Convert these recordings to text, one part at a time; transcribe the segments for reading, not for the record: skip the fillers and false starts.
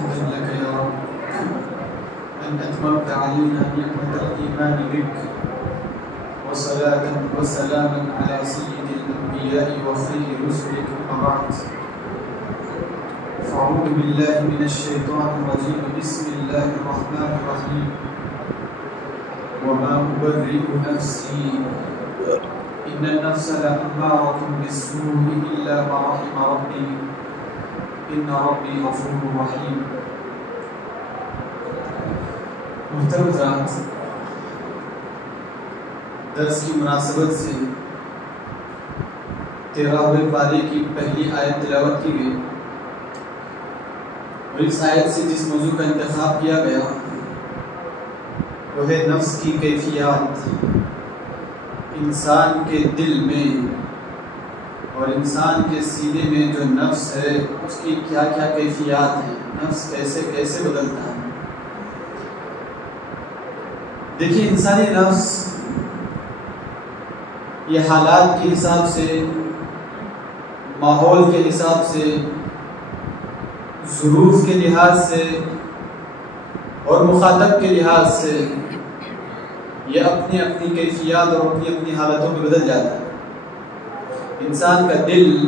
حمدا لك يا رب أن أتممت علينا نعمة الإيمان بك، وصلاة وسلاما على سيد الأنبياء وخير رسلك، أما بعد. فأعوذ بالله من الشيطان الرجيم. بسم الله الرحمن الرحيم. وما أبرئ نفسي إن النفس لأمارة بالسوء إلا ما رحم ربي إن ربي غفور رحيم. محترم حضرات، درس کی مناسبت سے 13ویں پارے کی پہلی آیت تلاوت کی گئی، اور اس آیت سے جس موضوع کا انتخاب کیا گیا وہ ہے نفس کی کیفیات، انسان کے دل میں اور انسان کے سینے میں جو نفس ہے اس کی کیا کیا کیفیات ہیں، نفس کیسے کیسے بدلتا ہے۔ دیکھیے، انسانی نفس یہ حالات کے حساب سے، ماحول کے حساب سے، ظروف کے لحاظ سے اور مخاطب کے لحاظ سے یہ اپنی اپنی کیفیات اور اپنی اپنی حالتوں میں بدل جاتا ہے۔ انسان کا دل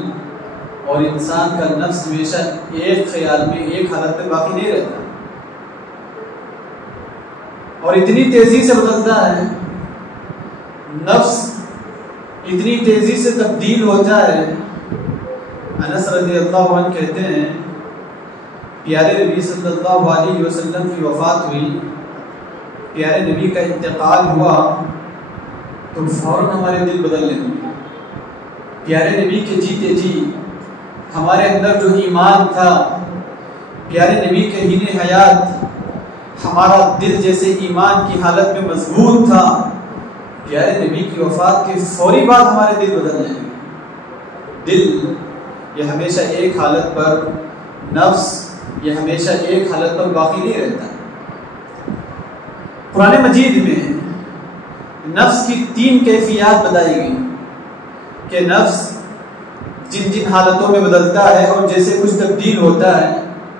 اور انسان کا نفس ہمیشہ ایک خیال میں، ایک حالت میں باقی نہیں رہتا، اور اتنی تیزی سے بدلتا ہے، نفس اتنی تیزی سے تبدیل ہوتا ہے۔ انس رضی اللہ عنہ کہتے ہیں پیارے نبی صلی اللہ علیہ وسلم کی وفات ہوئی، پیارے نبی کا انتقال ہوا تو فوراً ہمارے دل بدلنے لگے۔ پیارے نبی کے جیتے جی ہمارے اندر جو ایمان تھا، پیارے نبی کے حین حیات ہمارا دل جیسے ایمان کی حالت میں مضبوط تھا، پیارے نبی کی وفات کے فوری بعد ہمارے دل بدلنے لگے۔ دل یہ ہمیشہ ایک حالت پر، نفس یہ ہمیشہ ایک حالت پر باقی نہیں رہتا۔ قرآن مجید میں نفس کی 3 کیفیات بتائی گئی کہ نفس جن جن حالتوں میں بدلتا ہے اور جیسے کچھ تبدیل ہوتا ہے،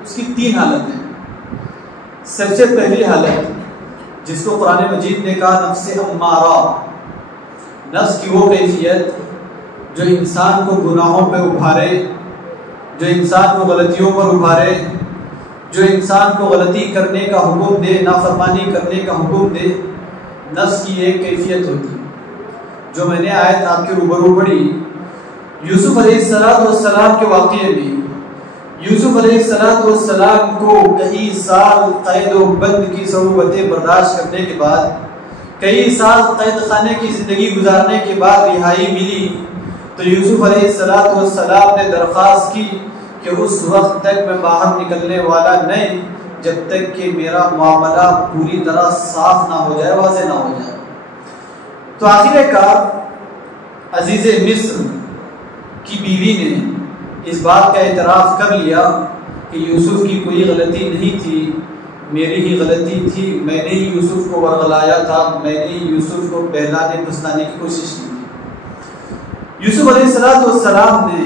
اس کی 3 حالتیں۔ سب سے پہلی حالت جس کو قرآن مجید نے کہا نفس امارہ، نفس کی وہ کیفیت جو انسان کو گناہوں پہ ابھارے، جو انسان کو غلطیوں پر ابھارے، جو انسان کو غلطی کرنے کا حکم دے، نافرمانی کرنے کا حکم دے۔ نفس کی ایک کیفیت ہوتی ہے جو میں نے آیت آپ کے روبرو پڑھی، یوسف علیہ السلام کے واقعے میں۔ یوسف علیہ السلام کو کئی سال قید و بند کی صعوبتیں برداشت کرنے کے بعد، کئی سال قید خانے کی زندگی گزارنے کے بعد رہائی ملی، تو یوسف علیہ السلام نے درخواست کی کہ اس وقت تک میں باہر نکلنے والا نہیں جب تک کہ میرا معاملہ پوری طرح صاف نہ ہو جائے، واضح نہ ہو جائے۔ تو آخر کار عزیز مصر کی بیوی نے اس بات کا اعتراف کر لیا کہ یوسف کی کوئی غلطی نہیں تھی، میری ہی غلطی تھی، میں نے ہی یوسف کو ورغلایا تھا، میں نے ہی یوسف کو بہلانے پھسلانے کی کوشش کی تھی۔ یوسف علیہ السلام نے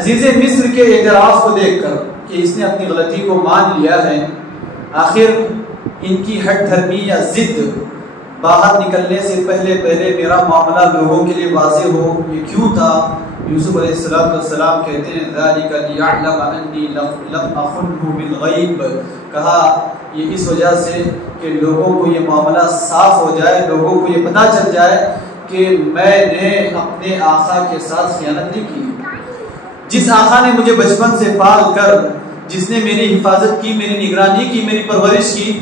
عزیز مصر کے اعتراف کو دیکھ کر کہ اس نے اپنی غلطی کو مان لیا ہے، آخر ان کی ہٹ دھرمی یا ضد باہر نکلنے سے پہلے میرا معاملہ لوگوں کے لیے واضح ہو، یہ کیوں تھا؟ یوسف علیہ السلام کہتے ہیں ذَلِكَ لِيَعْلَمَ أَنِّي لَمْ أَخُنْهُ بِالْغَيْبِ، کہا یہ اس وجہ سے کہ لوگوں کو یہ معاملہ صاف ہو جائے، لوگوں کو یہ پتہ چل جائے کہ میں نے اپنے آقا کے ساتھ خیانت نہیں کی۔ جس آقا نے مجھے بچپن سے پال کر، جس نے میری حفاظت کی، میری نگرانی کی، میری پرورش کی،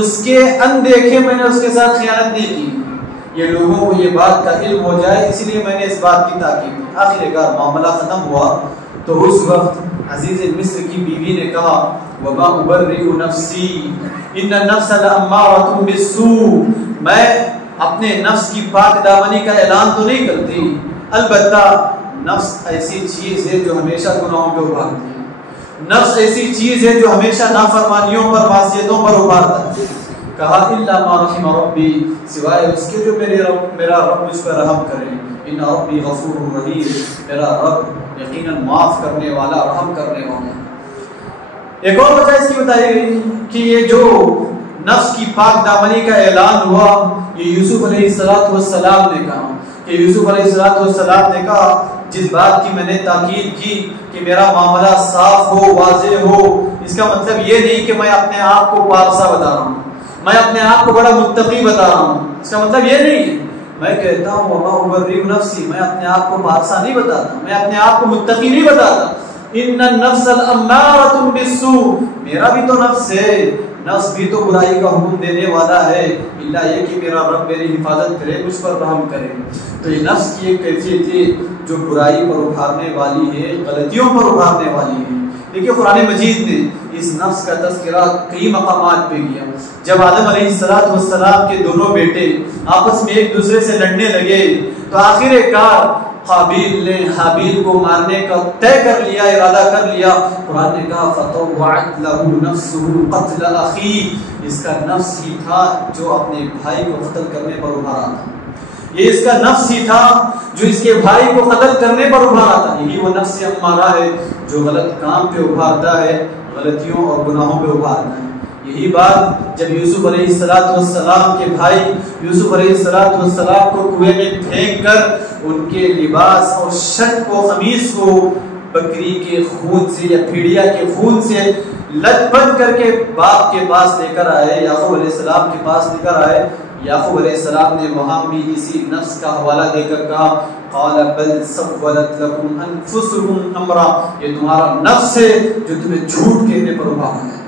اس کے اندیکھے میں نے اس کے ساتھ خیانت نہیں کی، یہ لوگوں کو یہ بات کا علم ہو جائے، اسی لیے میں نے اس بات کی تاکید کی۔ آخر کار معاملہ ختم ہوا تو اس وقت عزیز مصر کی بیوی نے کہا وَمَا أُبَرِّئُ نَفْسِي إِنَّ النَّفْسَ لَأَمَّارَةٌ بِالسُّوءِ، میں اپنے نفس کی پاک دامنی کا اعلان تو نہیں کرتی، البتہ نفس ایسی چیز ہے جو ہمیشہ گناہوں پہ ابھارتی ہے، نفس ایسی چیز ہے جو ہمیشہ نافرمانیوں پر، معصیتوں پر ابھارتا ہے۔ کہا الا ما رحم ربی، سوائے اس کے جو میرا رب مجھ پر رحم کرے، ان ربی غفور رحیم، میرا رب یقیناً معاف کرنے والا، رحم کرنے والا ہے۔ ایک اور وجہ اس کی بتائی گئی کہ یہ جو نفس کی پاک دامنی کا اعلان ہوا یہ یوسف علیہ السلام نے کہا کہ یوسف علیہ السلام نے کہا جس بات کی میں نے تاکید کی کہ میرا معاملہ صاف ہو واضح ہو، اس کا مطلب یہ نہیں کہ میں اپنے آپ کو پارسا بتا رہا ہوں، میں اپنے آپ کو بڑا متقی بتا رہا ہوں، اس کا مطلب یہ نہیں ہے۔ میں کہتا ہوں وما ابرئ نفسی، میں اپنے آپ کو پارسا نہیں بتاتا، میں اپنے آپ کو متقی نہیں بتاتا۔ ان النفس الامارۃ بالسوء، میرا بھی تو نفس ہے، نفس بھی تو برائی کا حکم دینے والا ہے، اللہ یہ کہ میرا رب میری حفاظت کرے، مجھ پر رحم کرے۔ تو یہ نفس کی ایک کیفیت ہے جو برائی پر ابھارنے والی ہے، غلطیوں پر ابھارنے والی ہے۔ دیکھیے قرآن مجید نے اس نفس کا تذکرہ کئی مقامات پہ کیا۔ جب آدم علیہ السلام کے دونوں بیٹے آپس میں ایک دوسرے سے لڑنے لگے تو آخر کار قابیل نے حابیل کو مارنے کا طے کر لیا، ارادہ کر لیا۔ قرآن نے کہا فَطَوَّعَتْ لَهُ نَفْسُهُ قَتْلَ أَخِيهِ، اس کا نفس ہی تھا جو اپنے بھائی کو قتل کرنے پر ابھارا تھا، یہ اس کا نفس ہی تھا جو اس کے بھائی کو قتل کرنے پر ابھارا تھا۔ یہی وہ نفس امارہ ہے جو غلط کام پہ ابھارتا ہے، غلطیوں اور گناہوں پہ ابھارتا ہے۔ یہی بات جب یوسف علیہ السلام کے بھائی یوسف علیہ السلام کو کنویں میں پھینک کر ان کے لباس اور شرٹ کو، قمیص کو بکری کے خون سے یا بھیڑیا کے خون سے لت پت کر کے باپ کے پاس لے کر آئے، یعقوب علیہ السلام کے پاس لے کر آئے، یعقوب علیہ السلام نے وہاں بھی اسی نفس کا حوالہ دے کر کہا قال بل سولت لكم انفسكم امرا، یہ تمہارا نفس ہے جو تمہیں جھوٹ کہنے پر ابھارا ہے،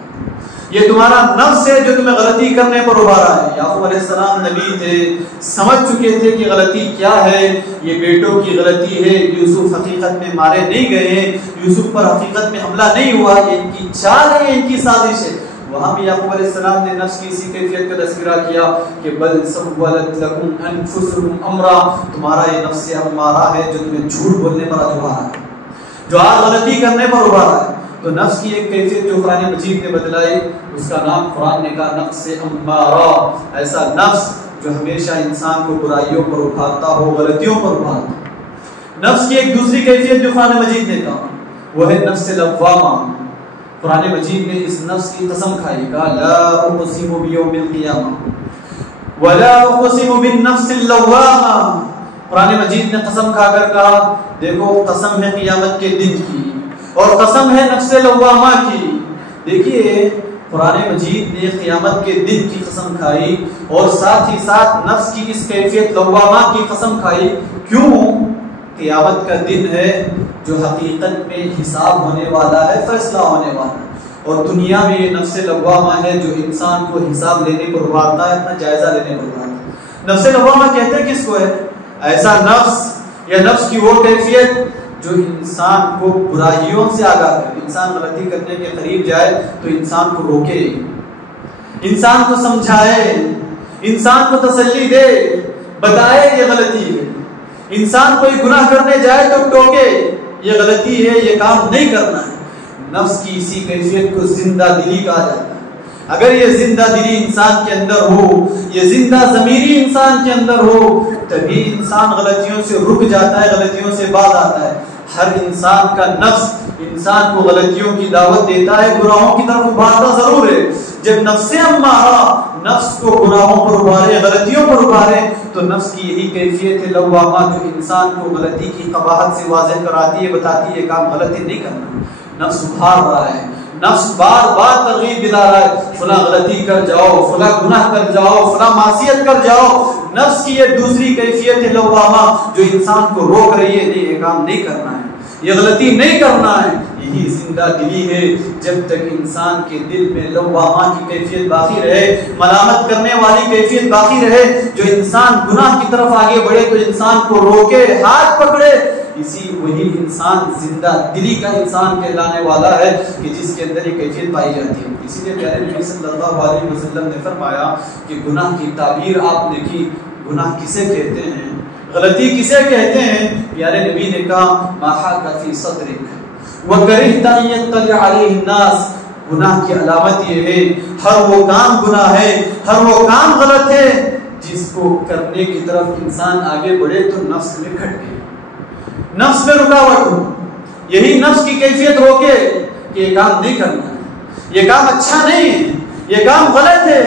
یہ تمہارا نفس ہے جو تمہیں غلطی کرنے پر ابھارا ہے۔ یعقوب علیہ السلام نبی تھے، سمجھ چکے تھے کہ غلطی کیا ہے، یہ بیٹوں کی غلطی ہے، یوسف حقیقت میں مارے نہیں گئے ہیں، یوسف پر حقیقت میں حملہ نہیں ہوا، یہ ان کی چال ہے، ان کی سازش ہے۔ وہاں بھی یعقوب علیہ السلام نے نفس کی اسی کیفیت کا تذکرہ کیا کہ بل سولت لکم انفسکم امرا، تمہارا یہ نفس امارہ ہے جو تمہیں جھوٹ بولنے پر ابھارا ہے، جو آج غلطی کرنے پر ابھارا ہے۔ تو نفس کی ایک کیفیت جو قرآن مجید نے بتلائی اس کا نام قرآن نے کہا نفس امارہ، ایسا نفس جو ہمیشہ انسان کو برائیوں پر ابھارتا ہو، غلطیوں پر ابھارتا ہو۔ نفس کی ایک دوسری کیفیت جو قرآن مجید نے کہا وہ ہے نفس لوامہ۔ قرآن مجید نے اس نفس کی قسم کھائی، کہا لا اقسم بیوم القیامہ ولا اقسم بالنفس اللوامہ۔ قرآن مجید نے قسم کھا کر کہا دیکھو قسم ہے قیامت کے دن کی اور قسم ہے نفس لوامہ کی۔ دیکھیے قرآن مجید نے قیامت کے دن کی قسم کھائی اور ساتھ ہی ساتھ نفس کی اس کیفیت لوامہ کی قسم کھائی۔ کیوں؟ قیامت کا دن ہے جو حقیقت میں حساب ہونے والا ہے، فیصلہ ہونے والا ہے، اور دنیا میں یہ نفس لوامہ ہے جو انسان کو حساب لینے پر ابھارتا ہے، اپنا جائزہ لینے پر ابھارتا ہے۔ نفس لوامہ کہتے ہیں کس کو ہے؟ ایسا نفس یا نفس کی وہ کیفیت جو انسان کو برائیوں سے آگاہ کرے، انسان غلطی کرنے کے قریب جائے تو انسان کو روکے، انسان کو سمجھائے، انسان کو تسلی دے، بتائے یہ غلطی ہے، انسان کوئی گناہ کرنے جائے تو ٹوکے یہ غلطی ہے، یہ کام نہیں کرنا ہے۔ نفس کی اسی کیفیت کو زندہ دلی کہا جاتا ہے۔ اگر یہ زندہ دلی انسان کے اندر ہو، یہ زندہ ضمیری انسان کے اندر ہو، تبھی انسان غلطیوں سے رک جاتا ہے، غلطیوں سے باز آتا ہے۔ ہر انسان کا نفس انسان کو غلطیوں کی دعوت دیتا ہے، گناہوں کی طرف ابھارتا ضرور ہے۔ جب نفس امارہ نفس کو گناہوں پر ابھارے، غلطیوں پر ابھارے، تو نفس کی یہی کیفیت ہے لوامہ جو انسان کو غلطی کی قباحت سے واضح کراتی ہے، بتاتی ہے کام غلطی نہیں کرنا۔ نفس ابھار رہا ہے، نفس بار بار ترغیب دلا رہا ہے، فلاں غلطی کر جاؤ، فلاں گناہ کر جاؤ، فلاں معصیت کر جاؤ۔ نفس کی یہ دوسری کیفیت ہے لوامہ جو انسان کو روک رہی ہے، نہیں یہ کام نہیں کرنا ہے، یہ غلطی نہیں کرنا ہے۔ یہی زندہ دلی ہے، جب تک انسان کے دل میں لوامہ کی کیفیت باقی رہے، ملامت کرنے والی کیفیت باقی رہے، جو انسان گناہ کی طرف آگے بڑھے تو انسان کو روکے، ہاتھ پکڑے، اسی وہی انسان زندہ دلی کا انسان کہلانے والا ہے کہ جس کے اندر یہ کیفیت پائی جاتی ہے۔ اسی لیے پیارے نبی صلی اللہ علیہ وسلم نے فرمایا کہ گناہ کی تعبیر آپ نے کی، گناہ کسے کہتے ہیں، غلطی کسے کہتے ہیں؟ پیارے نبی نے کہا ما حاک فی صدرک وکرہت ان یطلع علیہ الناس، گناہ کی علامت یہ ہے ہر وہ کام گناہ ہے، ہر وہ کام غلط ہے جس کو کرنے کی طرف انسان آگے بڑھے تو نفس میں کھٹ گئے، نفس میں رکاوٹ ہو، یہی نفس کی کیفیت روکے کہ یہ کام نہیں کرنا ہے۔ یہ کام اچھا نہیں ہے، یہ کام غلط ہے،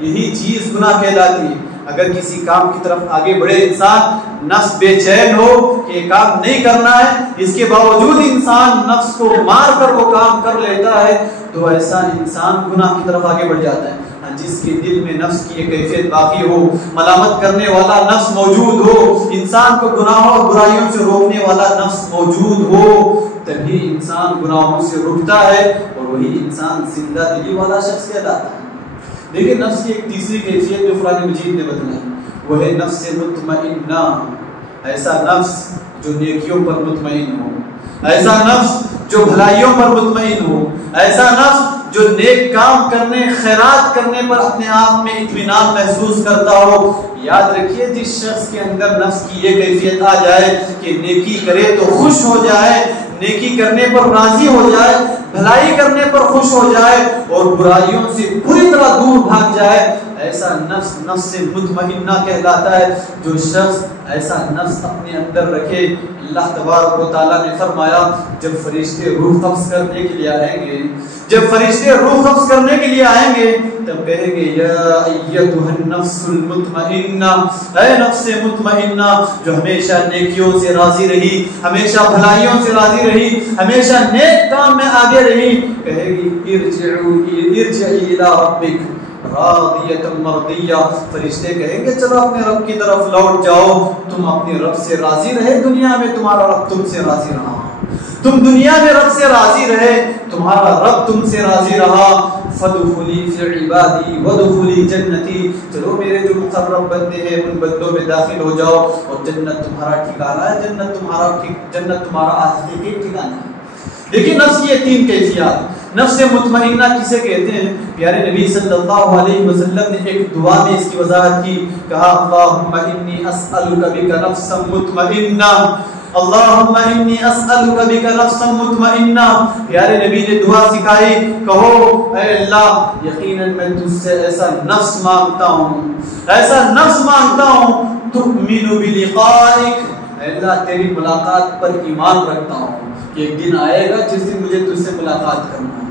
یہی چیز گناہ کہلاتی ہے۔ اگر کسی کام کی طرف آگے بڑھے انسان، نفس بے چین ہو کہ یہ کام نہیں کرنا ہے، اس کے باوجود انسان نفس کو مار کر وہ کام کر لیتا ہے، تو ایسا انسان گناہ کی طرف آگے بڑھ جاتا ہے۔ جس کے دل میں نفس کی یہ کیفیت باقی ہو، ملامت کرنے والا نفس موجود ہو، انسان کو گناہوں اور برائیوں سے روکنے والا نفس موجود ہو، تبھی انسان گناہوں سے رکتا ہے اور وہی انسان زندہ دلی والا شخص کہلاتا ہے۔ دیکھیں نفس کی ایک تیسری کیفیت جو قرآن مجید نے بتلائی، وہ ہے نفس مطمئنہ، ایسا نفس جو نیکیوں پر مطمئن ہو، ایسا نفس جو بھلائیوں پر مطمئن ہو، ایسا نفس جو نیک کام کرنے، خیرات کرنے پر اپنے آپ میں اطمینان محسوس کرتا ہو۔ یاد رکھیے جس شخص کے اندر نفس کی یہ کیفیت آ جائے کہ نیکی کرے تو خوش ہو جائے، نیکی کرنے پر راضی ہو جائے، بھلائی کرنے پر خوش ہو جائے اور برائیوں سے پوری طرح دور بھاگ جائے، ایسا نفس نفس مطمئنہ کہلاتا ہے۔ جو شخص ایسا نفس اپنے اندر رکھے، اللہ تبارک و تعالیٰ نے فرمایا جب فرشتے روح قبض کرنے کے لیے آئیں گے، جب فرشتے روح قبض کرنے کے لیے آئیں گے تب کہیں گے یا ایتھا النفس المطمئنہ، اے نفس مطمئنہ جو ہمیشہ نیکیوں سے راضی رہی، ہمیشہ بھلائیوں سے راضی رہی، ہمیشہ نیک کام میں آگے رہی، کہے گی ارجعی الی ربک راضیۃ مرضیہ۔ فرشتے کہیں گے چلو اپنے رب کی طرف لوٹ جاؤ، تم اپنے رب سے راضی رہے، دنیا میں تمہارا رب تم سے راضی رہا، تم دنیا میں رب سے راضی رہے، تمہارا رب تم سے راضی رہا، فادخلی فی عبادی وادخلی جنتی، چلو میرے جو مقرب بندے ہیں ان بندوں میں داخل ہو جاؤ اور جنت تمہارا ٹھکانہ ہے، جنت تمہارا حقیقی ٹھکانہ ہے۔ دیکھیں نفس کی یہ تین کیفیات، نفس مطمئنہ کسے کہتے ہیں؟ پیارے نبی صلی اللہ علیہ وسلم نے ایک دعا میں اس کی وضاحت کی، کہا اللہم انی اسألک بک نفسا مطمئنہ، اللہم انی اسألک بک نفسا مطمئنہ۔ پیارے نبی نے دعا سکھائی، کہو اے اللہ یقیناً میں تجھ سے ایسا نفس مانگتا ہوں، ایسا نفس مانگتا ہوں تؤمن بلقائک، اے اللہ تیری ملاقات پر ایمان رکھتا ہوں کہ ایک دن آئے گا جس دن مجھے تجھ سے ملاقات کرنا ہے،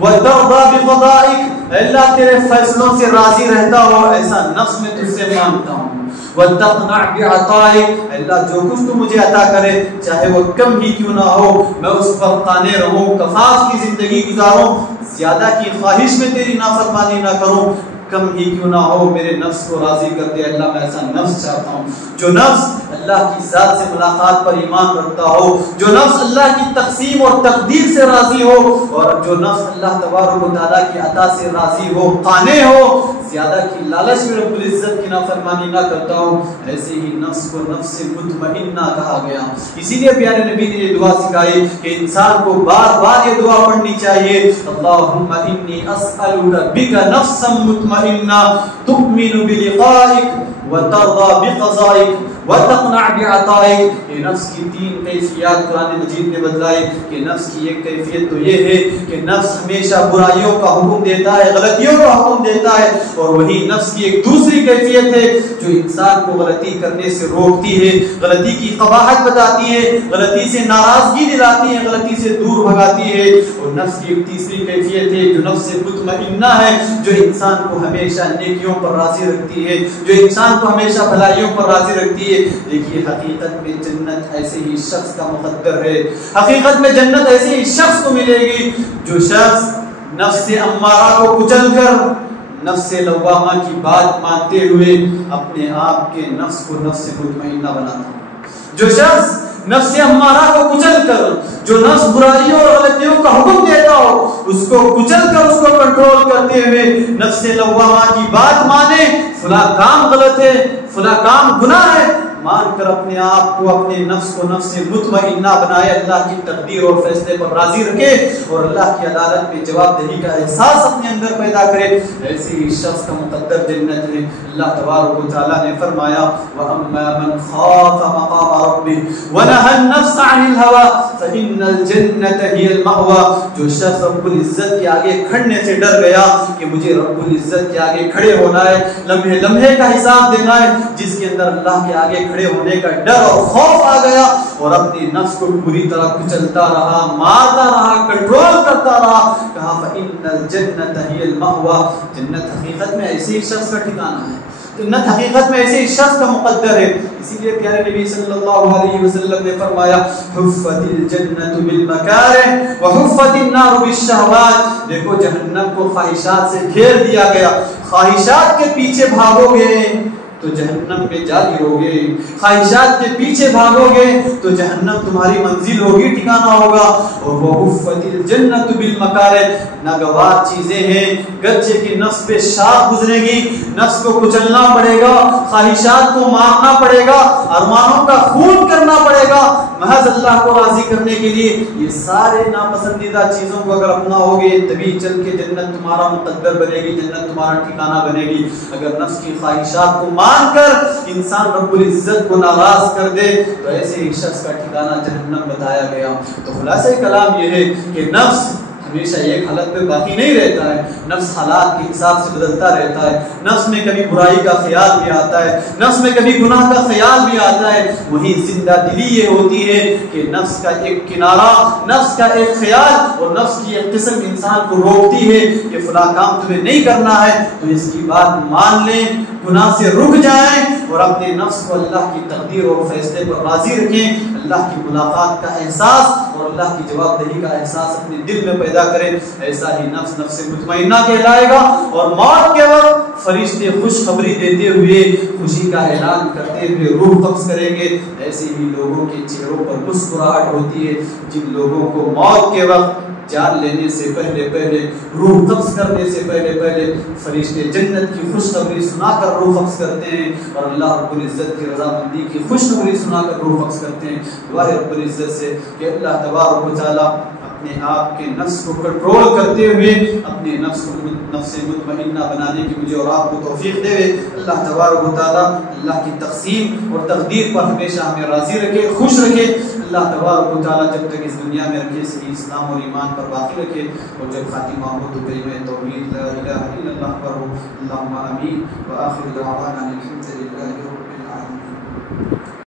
وترضى بقضائک، اے اللہ تیرے فیصلوں سے راضی رہتا ہو، ایسا نفس میں تجھ سے مانگتا ہوں، وتقنع بعطائک، اے اللہ جو کچھ تو مجھے عطا کرے چاہے وہ کم ہی کیوں نہ ہو میں اس پر قانے رہوں، کفاف کی زندگی گزاروں، زیادہ کی خواہش میں تیری نافرمانی نہ کروں، کم ہی کیوں نہ ہو میرے نفس کو راضی کر دے اللہ، میں ایسا نفس چاہتا ہوں جو نفس اللہ کی ذات سے ملاقات پر ایمان رکھتا ہو، جو نفس اللہ کی تقسیم اور تقدیر سے راضی ہو، اور جو نفس اللہ تبارک و تعالیٰ کی عطا سے راضی ہو، قانع ہو، زیادہ کی لالچ میں رب العزت کی نافرمانی نہ کرتا ہو، ایسے ہی نفس کو نفس مطمئنہ کہا گیا۔ اسی لیے پیارے نبی نے یہ دعا سکھائی کہ انسان کو بار بار یہ دعا پڑھنی چاہیے، اللہم انی اسألک بک نفسا مطمئنہ تؤمن بلقائک وترضى بقضائک وتقنع بعطائک۔ یہ نفس کی تین کیفیات قرآن مجید نے بتلائی کہ نفس کی ایک کیفیت تو یہ ہے کہ نفس ہمیشہ برائیوں کا حکم دیتا ہے، غلطیوں کا حکم دیتا ہے، اور وہی نفس کی ایک دوسری کیفیت ہے جو انسان کو غلطی کرنے سے روکتی ہے، غلطی کی قباحت بتاتی ہے، غلطی سے ناراضگی دلاتی ہے، غلطی سے دور بھگاتی ہے، اور نفس کی ایک تیسری کیفیت ہے جو نفس مطمئنہ ہے، جو انسان کو ہمیشہ نیکیوں پر راضی رکھتی ہے، جو انسان کو ہمیشہ بھلائیوں پر راضی رکھتی ہے۔ دیکھیے حقیقت میں جنت ایسے ہی شخص کا مقدر ہے، حقیقت میں جنت ایسے ہی شخص کو ملے گی جو شخص نفس امارہ کو کچل کر نفس لوامہ کی بات مانتے ہوئے اپنے آپ کے نفس کو نفس مطمئنہ بناتا ہے، جو شخص نفس امارہ کو کچل کر، جو نفس برائیوں اور غلطیوں کا حکم دیتا ہو اس کو کچل کر اس کو کنٹرول کرتے ہوئے نفس لوامہ کی بات مانے، فلاں کام غلط ہے، فلاں کام گناہ ہے، مان کر اپنے آپ کو اپنے نفس کو نفس مطمئنہ بنائے، اللہ کی تقدیر اور فیصلے پر راضی رکھے اور اللہ کی عدالت میں جواب دہی کا احساس اپنے اندر پیدا کرے، ایسے ہی شخص کا مقدر جنت ہے۔ اللہ تبارک و تعالیٰ نے فرمایا وَأَمَّا مَنْ خَافَ مَقَامَ رَبِّهِ وَنَهَى النَّفْسَ عَنِ الْهَوَىٰ فَإِنَّ فَإِنَّ الْجَنَّةَ هِيَ الْمَأْوَى، جو شخص رب العزت کے آگے کھڑنے سے ڈر گیا کہ مجھے رب العزت کے آگے کھڑے ہونا ہے، لمحے لمحے کا حساب دینا ہے، جس کے اندر اللہ کے آگے کھڑے ہونے کا ڈر اور خوف آ گیا اور اپنی نفس کو پوری طرح کچلتا رہا، مارتا رہا، کنٹرول کرتا رہا، کہا فَإِنَّ الْجَنَّةَ هِيَ الْمَأْوَى، جنت حقیقت میں ایسے ہی شخص کا ٹھکانہ ہے، جنت حقیقت میں ایسے ہی شخص کا مقدر ہے۔ اسی لیے پیارے نبی صلی اللہ علیہ وسلم نے فرمایا حفت الجنت بالمکارہ وحفت النار بالشہوات، دیکھو جہنم کو خواہشات سے گھیر دیا گیا، خواہشات کے پیچھے بھاگو گے تو جہنم میں جا گرو گے، خواہشات کے پیچھے بھاگو گے تو جہنم تمہاری منزل ہوگی، ٹھکانہ ہوگا۔ اور وحفت الجنت بالمکارہ، ناگوار چیزیں ہیں، گرچہ کی نفس پہ شاخ گزرے گی، نفس کو کچلنا پڑے گا، خواہشات کو مارنا پڑے گا، ارمانوں کا خون کرنا پڑے گا محض اللہ کو راضی کرنے کے لیے۔ یہ سارے ناپسندیدہ چیزوں کو اگر اپناؤ گے تبھی چل کے جنت تمہارا مقدر بنے گی، جنت تمہارا ٹھکانہ بنے گی۔ اگر نفس کی خواہشات کو مان کر انسان رب العزت کو ناراض کر دے تو ایسے ہی شخص کا ٹھکانہ جہنم بتایا گیا۔ تو خلاصہ کلام یہ ہے کہ نفس ہمیشہ ایک حالت میں باقی نہیں رہتا ہے، نفس حالات کے حساب سے بدلتا رہتا ہے، نفس میں کبھی برائی کا خیال بھی آتا ہے، نفس میں کبھی گناہ کا خیال بھی آتا ہے۔ وہی زندہ دلی یہ ہوتی ہے کہ نفس کا ایک کنارہ، نفس کا ایک خیال اور نفس کی ایک قسم انسان کو روکتی ہے کہ فلاں کام تمہیں نہیں کرنا ہے، تو اس کی بات مان لیں، گناہ سے رک جائیں اور اپنے نفس کو اللہ کی تقدیر اور فیصلے پر راضی رکھیں، اللہ کی ملاقات کا احساس اور اللہ کی جواب دہی کا احساس اپنے دل میں پیدا کریں۔ ایسا ہی نفس نفس مطمئنہ کہلائے گا اور موت کے وقت فرشتے خوشخبری دیتے ہوئے، خوشی کا اعلان کرتے ہوئے روح قبض کریں گے۔ ایسے ہی لوگوں کے چہروں پر مسکراہٹ ہوتی ہے جن لوگوں کو موت کے وقت جان لینے سے پہلے روح قبض کرنے سے پہلے فرشتے جنت کی خوشخبری سنا کر روح قبض کرتے ہیں اور اللہ رب العزت کی رضامندی کی خوشخبری سنا کر روح قبض کرتے ہیں۔ دعا ہے رب العزت سے کہ اللہ تبارک و تعالی اپنے آپ کے نفس کو کنٹرول کرتے ہوئے اپنے نفس کو نفس مطمئنہ بنانے کی مجھے اور آپ کو توفیق دے۔ اللہ تبارک و تعالی اللہ کی تقسیم اور تقدیر پر ہمیشہ ہمیں راضی رکھے، خوش رکھے۔ اللہ تبارک و تعالی جب تک اس دنیا میں رکھے صحیح اسلام اور ایمان پر باقی رکھے، اور جب خاتمہ ہو تو کلمہ توحید لا الہ الا اللہ پر ہو۔ اللہم آمین وآخر دعوانا الحمد للہ رب العالمین۔